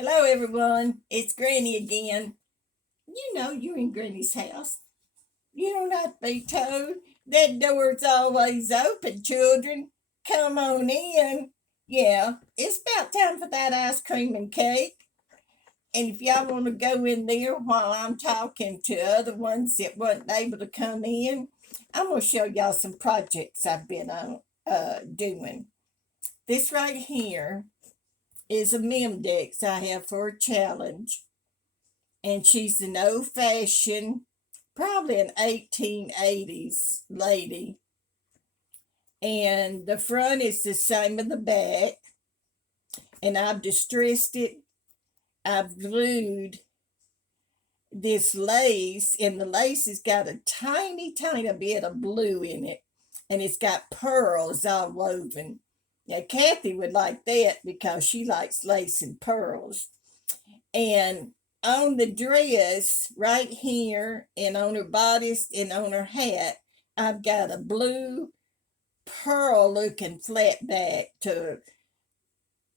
Hello, everyone. It's Granny again. You know you're in Granny's house. You don't have to be told. That door's always open, children. Come on in. Yeah, it's about time for that ice cream and cake. And if y'all want to go in there while I'm talking to other ones that wasn't able to come in, I'm going to show y'all some projects I've been on doing. This right here is a Memdex I have for a challenge. And she's an old fashioned, probably an 1880s lady. And the front is the same as the back. And I've distressed it. I've glued this lace, and the lace has got a tiny, tiny bit of blue in it. And it's got pearls all woven. Now, Kathy would like that because she likes lace and pearls. And on the dress right here and on her bodice and on her hat, I've got a blue pearl looking flat back to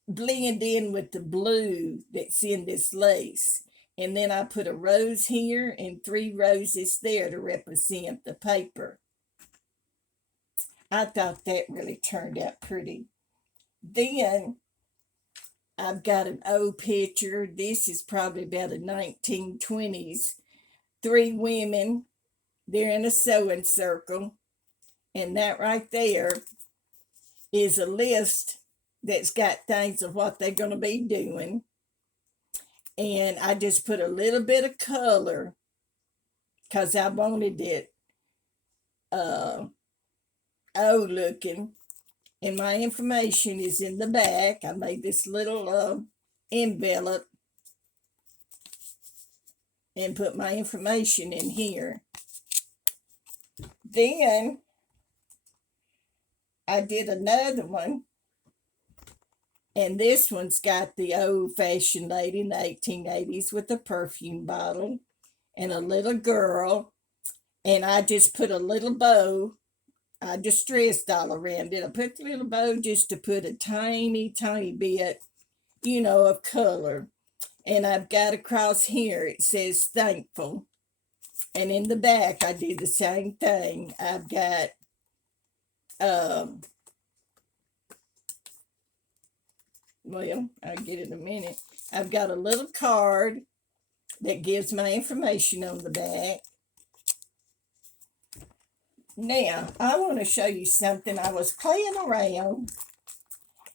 blend in with the blue that's in this lace. And then I put a rose here and 3 roses there to represent the paper. I thought that really turned out pretty. Then I've got an old picture. This is probably about a 1920s. 3 women. They're in a sewing circle. And that right there is a list that's got things of what they're going to be doing. And I just put a little bit of color because I wanted it old looking. And my information is in the back. I made this little envelope and put my information in here. Then I did another one, and this one's got the old-fashioned lady in the 1880s with a perfume bottle and a little girl, and I just put a little bow. I distressed all around it. I put the little bow just to put a tiny, tiny bit, of color. And I've got across here, it says thankful. And in the back, I did the same thing. I've got, well, I'll get it in a minute. I've got a little card that gives my information on the back. Now, I want to show you something. I was playing around,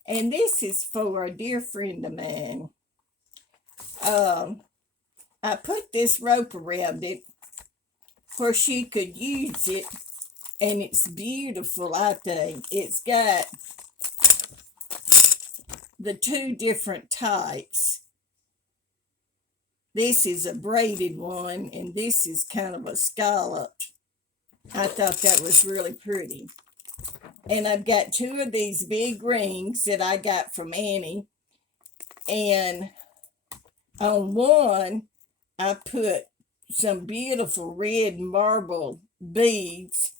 and this is for a dear friend of mine. I put this rope around it where she could use it, and it's beautiful, I think. It's got the 2 different types. This is a braided one, and this is kind of a scalloped. I thought that was really pretty. And I've got 2 of these big rings that I got from Annie. And on one, I put some beautiful red marble beads.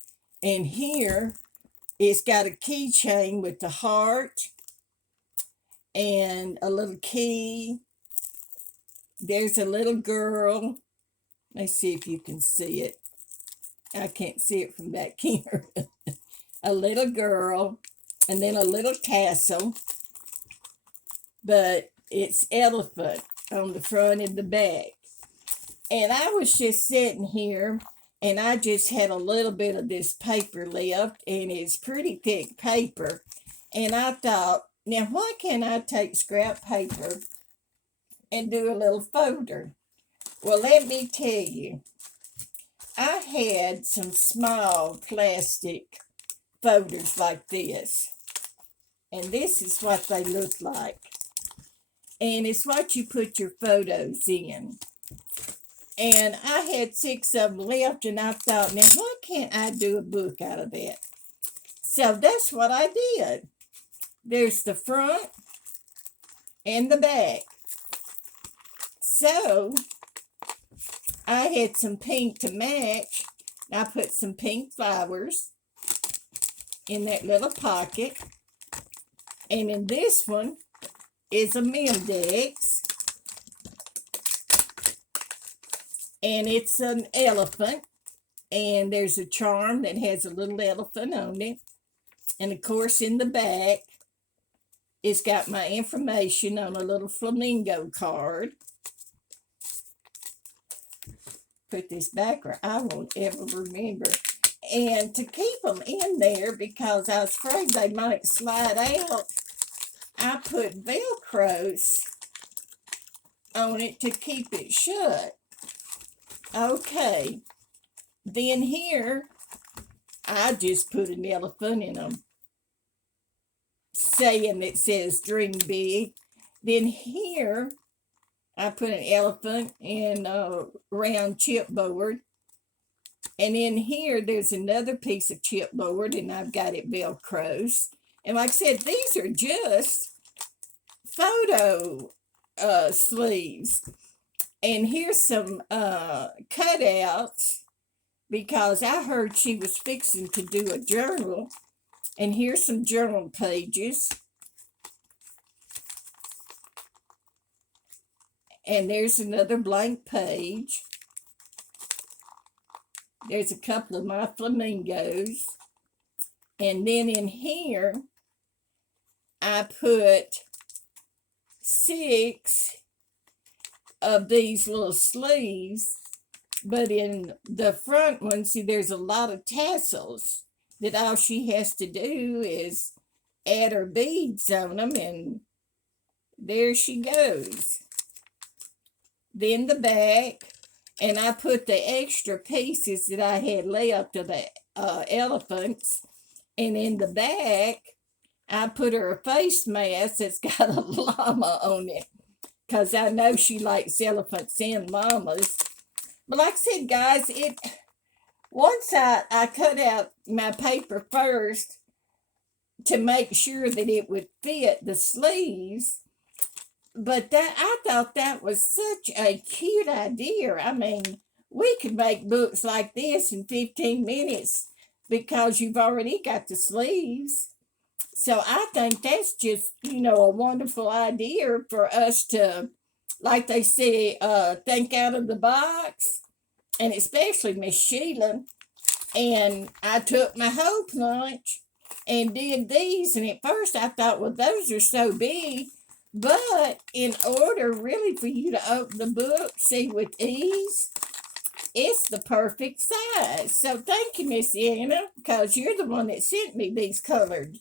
And here, it's got a keychain with the heart and a little key. There's a little girl. Let's see if you can see it. I can't see it from back here. A little girl, and then a little tassel, but it's elephant on the front and the back. And I was just sitting here, and I just had a little bit of this paper left, and it's pretty thick paper. And I thought, now why can't I take scrap paper and do a little folder? Well, let me tell you. I had some small plastic folders like this. And this is what they look like. And it's what you put your photos in. And I had 6 of them left, and I thought, now why can't I do a book out of that? So that's what I did. There's the front and the back. So I had some pink to match. I put some pink flowers in that little pocket. And in this one is a Memdex. and it's an elephant, and there's a charm that has a little elephant on it. And of course, in the back, it's got my information on a little flamingo card. Put this back or I won't ever remember. And to keep them in there, because I was afraid they might slide out, I put Velcros on it to keep it shut. Okay, then here, I just put an elephant in them, saying it says dream big. Then here, I put an elephant in a round chipboard. And in here, there's another piece of chipboard, and I've got it Velcros. And like I said, these are just photo sleeves. And here's some cutouts, because I heard she was fixing to do a journal. And here's some journal pages. And there's another blank page. There's a couple of my flamingos. And then in here, I put 6 of these little sleeves. But in the front one, see, there's a lot of tassels that all she has to do is add her beads on them, and there she goes. Then the back, and I put the extra pieces that I had left of the elephants, and in the back, I put her a face mask that's got a llama on it, because I know she likes elephants and llamas. But like I said, guys, once I cut out my paper first to make sure that it would fit the sleeves. But I thought that was such a cute idea. I mean, we could make books like this in 15 minutes because you've already got the sleeves. So I think that's just, a wonderful idea for us to, like they say, think out of the box. And especially Miss Sheila. And I took my whole punch and did these. And at first I thought, well, those are so big. But in order really for you to open the book, see, with ease, it's the perfect size. So thank you, Miss Anna, because you're the one that sent me these colored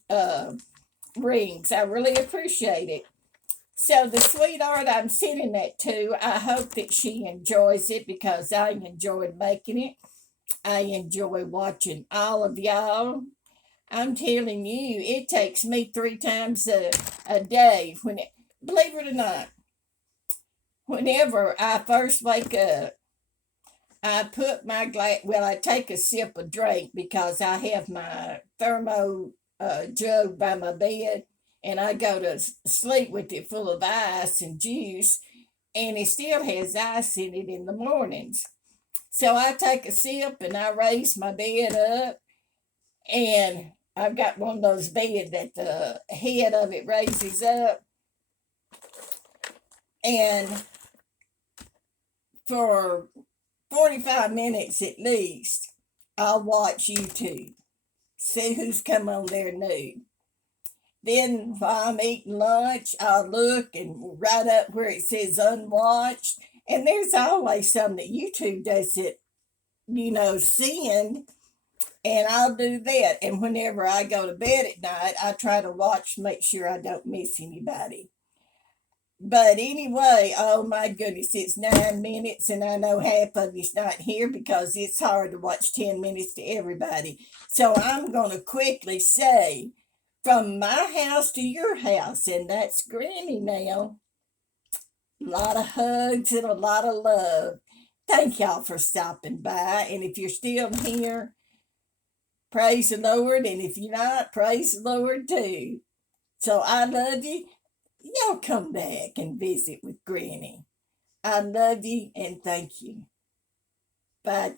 rings. I really appreciate it. So the sweetheart I'm sending that to, I hope that she enjoys it, because I enjoyed making it. I enjoy watching all of y'all. I'm telling you, it takes me 3 times a day. Believe it or not, whenever I first wake up, I put my I take a sip of drink, because I have my thermo jug by my bed, and I go to sleep with it full of ice and juice, and it still has ice in it in the mornings. So I take a sip and I raise my bed up, and I've got one of those beds that the head of it raises up. And for 45 minutes at least, I'll watch YouTube, see who's come on there new. Then while I'm eating lunch, I'll look and right up where it says unwatched. And there's always something that YouTube doesn't, send. And I'll do that. And whenever I go to bed at night, I try to watch, make sure I don't miss anybody. But anyway, oh my goodness, it's 9 minutes, and I know half of you's not here because it's hard to watch 10 minutes to everybody. So I'm going to quickly say, from my house to your house, and that's Granny now. A lot of hugs and a lot of love. Thank y'all for stopping by. And if you're still here, praise the Lord. And if you're not, praise the Lord too. So I love you. Y'all come back and visit with Granny. I love you and thank you. Bye.